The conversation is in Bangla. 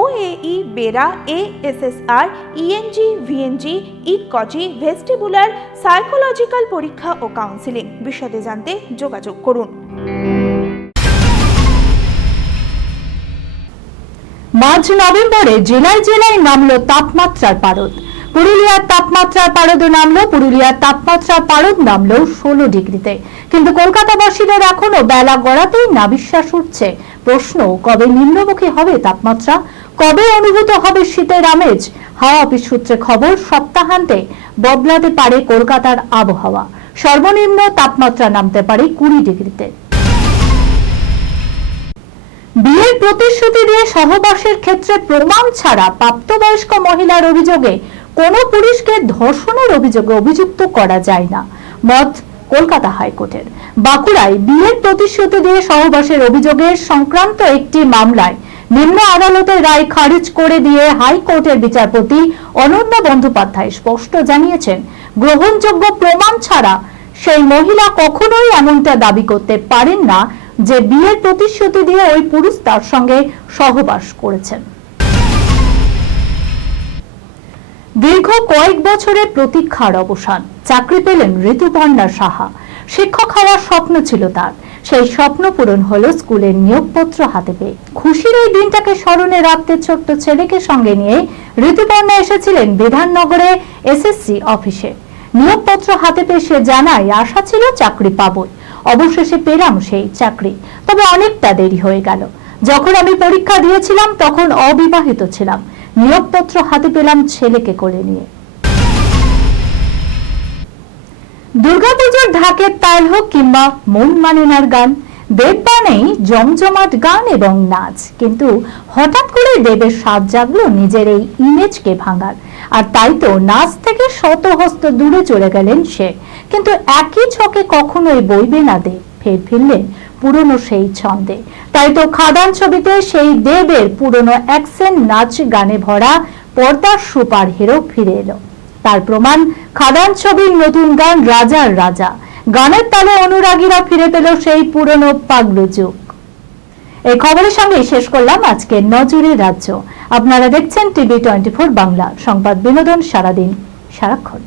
OAE BERA ASSR ENG VNG ইটকজি vestibular psychological পরীক্ষা ও কাউন্সিলিং বিশদে জানতে যোগাযোগ করুন। মার্চ, নভেম্বরে জেলায় জেলায় নামলো তাপমাত্রার পারদ। পুরুলিয়ার তাপমাত্রার পারদ নামলো, পুরুলিয়ার তাপমাত্রার পারদ নামলো ষোলো ডিগ্রিতে। কিন্তু কলকাতাবাসীদের এখনও বেলা গড়াতেই নাবিশ্বাস উঠছে। প্রশ্ন, কবে নিম্নমুখী হবে তাপমাত্রা? কবে অনুভূত হবে শীতের আমেজ? হাওয়া অফিস সূত্রে খবর, সপ্তাহান্তে বদলাতে পারে কলকাতার আবহাওয়া। সর্বনিম্ন তাপমাত্রা নামতে পারে কুড়ি ডিগ্রিতে। বিয়ের প্রতিশ্রুতি দিয়ে সহবাসের ক্ষেত্রে প্রমাণ ছাড়া প্রাপ্তবয়স্ক মহিলার অভিযোগে কোনো পুলিশকে ধর্ষণের অভিযোগে অভিযুক্ত করা যায় না। মত কলকাতা হাইকোর্টের। বাঁকুড়ায় বিয়ের প্রতিশ্রুতি দিয়ে সহবাসের অভিযোগের সংক্রান্ত একটি মামলায় নিম্ন আদালতের রায় খারিজ করে দিয়ে হাইকোর্টের বিচারপতি অনন্য বন্দ্যোপাধ্যায় স্পষ্ট জানিয়েছেন, গ্রহণযোগ্য প্রমাণ ছাড়া সেই মহিলা কখনোই এমনটা দাবি করতে পারেন না যে বিয়ের প্রতিশ্রুতি দিয়ে ওই পুরুষ তার সঙ্গে সহবাস করেছেন। দীর্ঘ কয়েক বছরের প্রতীক্ষার অবসান, চাকরি পেলেন ঋতুপর্ণা সাহা। শিক্ষক হওয়ার স্বপ্ন ছিল তার। সেই স্বপ্ন পূরণ হলো স্কুলের নিয়োগপত্র হাতে পেয়ে। খুশির ওই দিনটাকে স্মরণে রাখতে ছোট্ট ছেলেকে সঙ্গে নিয়ে ঋতুপর্ণা এসেছিলেন বিধাননগরে এসএসসি অফিসে। নিয়োগপত্র হাতে পেয়ে সে জানায়, আশা ছিল চাকরি পাবই। অবশেষে পেলাম সেই চাকরি। তবে অনেকটা দেরি হয়ে গেল। যখন আমি পরীক্ষা দিয়েছিলাম, তখন অবিবাহিত ছিলাম। নিয়োগপত্র হাতে পেলাম ছেলেকে কোলে নিয়ে। দুর্গাপুজোর ঢাকের তাল হোক কিংবা মন মানেনার গান, দেব বানেই জমজমাট গান এবং নাচ। কিন্তু হঠাৎ করে দেবের স্বাদ জাগলো নিজের এই ইমেজকে ভাঙার। আর তাই তো নাচ থেকে শত হস্ত দূরে চলে গেলেন সে। কিন্তু একই ছকে কখনোই বইবে না দেব। ফের ফিরলেন পুরনো সেই ছন্দে। তাই তো খাদান ছবিতে সেই দেবের পুরনো অ্যাকশন নাচ গানে ভরা পর্দার সুপার হিরো ফিরে এলো। তার প্রমাণ খাদান ছবির নতুন গান রাজার রাজা। গানের তালে অনুরাগীরা ফিরে পেল সেই পুরনো পাগলু যুগ। এই খবরের সঙ্গে শেষ করলাম আজকে নজরে রাজ্য। আপনারা দেখছেন টিভি টোয়েন্টি ফোর বাংলা। সংবাদ বিনোদন সারাদিন, সারাক্ষণ।